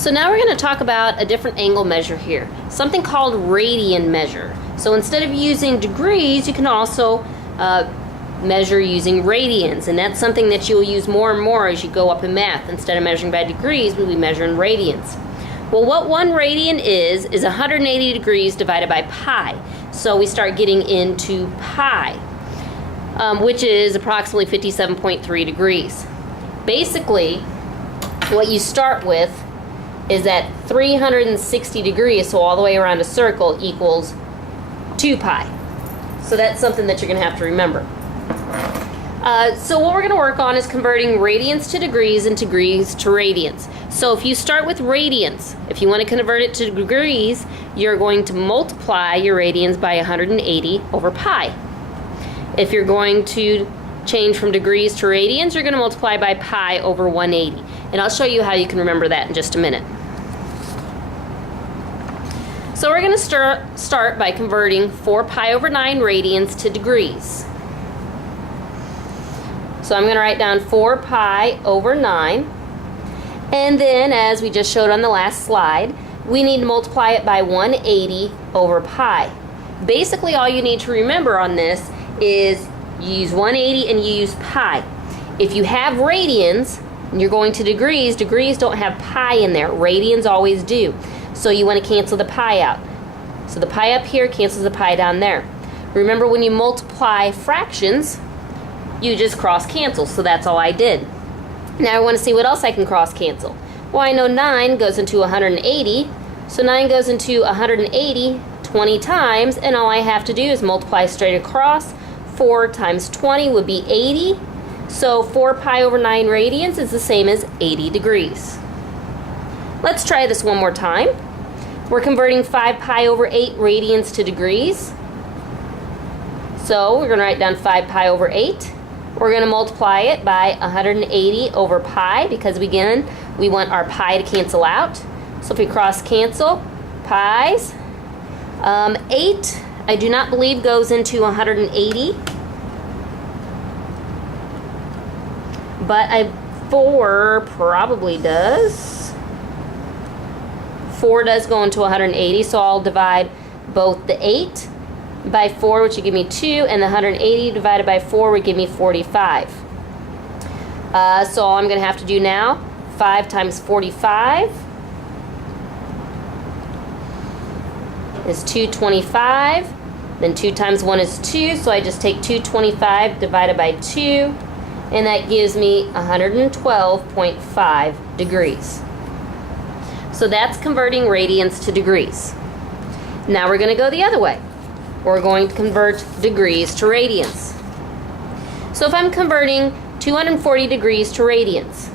So now we're going to talk about a different angle measure here, something called radian measure. So instead of using degrees, you can also measure using radians, and that's something that you'll use more and more as you go up in math. Instead of measuring by degrees, we'll be measuring radians. Well, what 1 radian is 180 degrees divided by pi. So we start getting into pi, which is approximately 57.3 degrees. Basically, what you start with is that 360 degrees, so all the way around a circle, equals 2 pi. So that's something that you're going to have to remember. So what we're going to work on is converting radians to degrees and degrees to radians. So if you start with radians, if you want to convert it to degrees, you're going to multiply your radians by 180 over pi. If you're going to change from degrees to radians, you're going to multiply by pi over 180. And I'll show you how you can remember that in just a minute. So we're going to start by converting 4 pi over 9 radians to degrees. So I'm going to write down 4 pi over 9. And then, as we just showed on the last slide, we need to multiply it by 180 over pi. Basically, all you need to remember on this is you use 180 and you use pi. If you have radians and you're going to degrees, degrees don't have pi in there. Radians always do. So you want to cancel the pi out. So the pi up here cancels the pi down there. Remember, when you multiply fractions, you just cross cancel. So that's all I did. Now I want to see what else I can cross cancel. Well, I know 9 goes into 180. So 9 goes into 180 20 times, and all I have to do is multiply straight across. 4 times 20 would be 80. So 4 pi over 9 radians is the same as 80 degrees. Let's try this one more time. We're converting 5 pi over 8 radians to degrees. So we're going to write down 5 pi over 8. We're going to multiply it by 180 over pi because, again, we want our pi to cancel out. So if we cross cancel, pi's. 8, I do not believe goes into 180. But 4 probably does. 4 does go into 180, so I'll divide both the 8 by 4, which would give me 2, and the 180 divided by 4 would give me 45. So all I'm going to have to do now, 5 times 45 is 225. Then 2 times 1 is 2, so I just take 225 divided by 2, and that gives me 112.5 degrees. So that's converting radians to degrees. Now we're going to go the other way. We're going to convert degrees to radians. So if I'm converting 240 degrees to radians,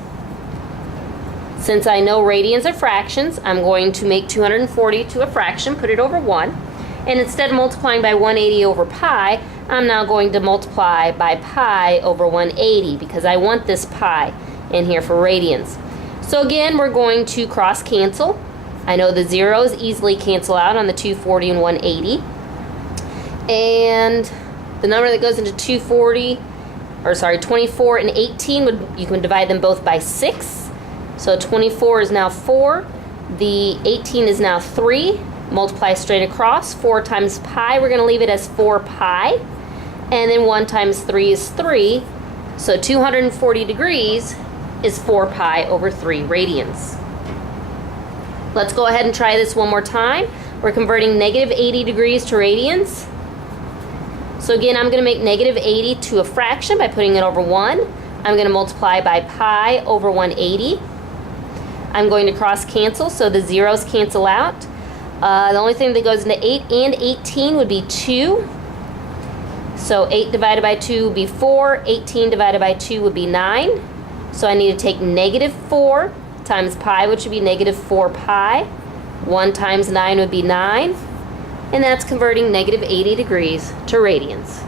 since I know radians are fractions, I'm going to make 240 to a fraction, put it over 1, and instead of multiplying by 180 over pi, I'm now going to multiply by pi over 180 because I want this pi in here for radians. So again, we're going to cross cancel. I know the zeros easily cancel out on the 240 and 180. And the number that goes into 24 and 18, you can divide them both by 6. So 24 is now 4. The 18 is now 3. Multiply straight across. 4 times pi, we're going to leave it as 4 pi. And then 1 times 3 is 3. So 240 degrees is 4 pi over 3 radians. Let's go ahead and try this one more time. We're converting negative 80 degrees to radians. So again, I'm going to make negative 80 to a fraction by putting it over 1. I'm going to multiply by pi over 180. I'm going to cross cancel, so the zeros cancel out. The only thing that goes into 8 and 18 would be 2. So 8 divided by 2 would be 4. 18 divided by 2 would be 9. So I need to take negative 4 times pi, which would be negative 4 pi. 1 times 9 would be 9. And that's converting negative 80 degrees to radians.